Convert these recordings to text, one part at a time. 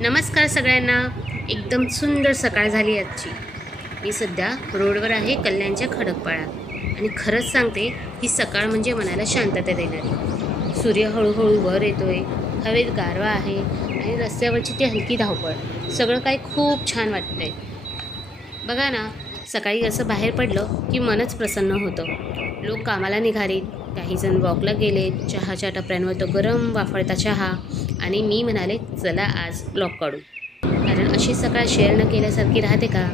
नमस्कार सगळ्यांना. एकदम सुंदर सकाळ झाली आजची. मी सध्या रोडवर आहे कल्याणच्या खडकपाळा आणि खरंच सांगते ही सकाळ म्हणजे मनाला शांतता देणारी. सूर्य हळूहळू वर येतोय, हवेत गारवा आहे आणि रस्त्यावरची ती हलकी धावपळ, सगळं काही खूप छान वाटतंय. बघा ना, सकाळी असं बाहेर पडलं की मनच प्रसन्न होतं. लोक कामाला निघाले, काहीजण वॉकला गेले, चहाच्या टपऱ्यांवर तो गरम वाफळता चहा आणि मी म्हणाले चला आज ब्लॉग काढू. कारण अशी सकाळ शेअर न केल्यासारखी राहते का.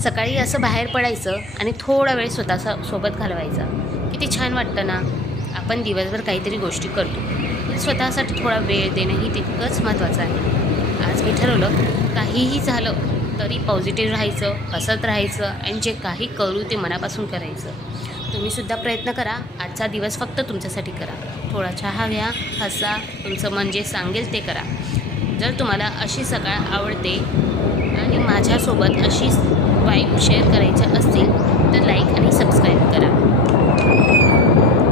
सकाळी असं बाहेर पडायचं आणि थोडा वेळ स्वतः सोबत घालवायचा. किती छान वाटतं ना. आपण दिवसभर काहीतरी गोष्टी करतो, पण स्वतःसाठी थोडा वेळ देणंही तितकंच महत्त्वाचं आहे. आज मी ठरवलं काहीही झालं तरी पॉझिटिव्ह राहायचं, हसत राहायचं आणि जे काही करू ते मनापासून करायचं. तुम्हीसुद्धा प्रयत्न करा. आजचा दिवस फक्त तुमच्यासाठी करा. थोडा चहा घ्या, हसा, तुमचं मन जे सांगेल ते करा. जर तुम्हाला अशी सकाळ आवडते आणि माझ्यासोबत अशी वाईब शेअर करायच्या असतील तर लाईक आणि सबस्क्राईब करा.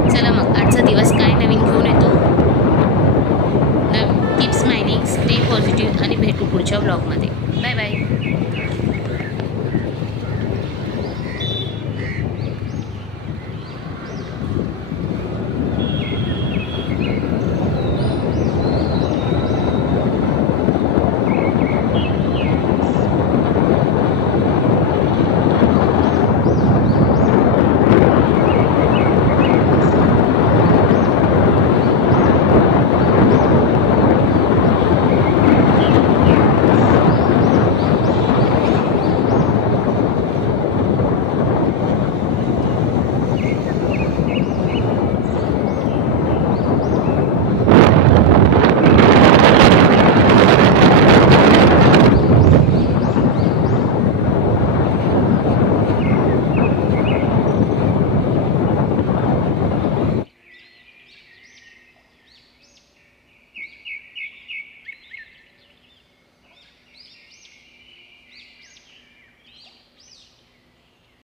चला मग आजचा दिवस काय नवीन घेऊन येतो. कीप स्माइलिंग, स्टे पॉझिटिव्ह आणि भेटू पुढच्या ब्लॉगमध्ये.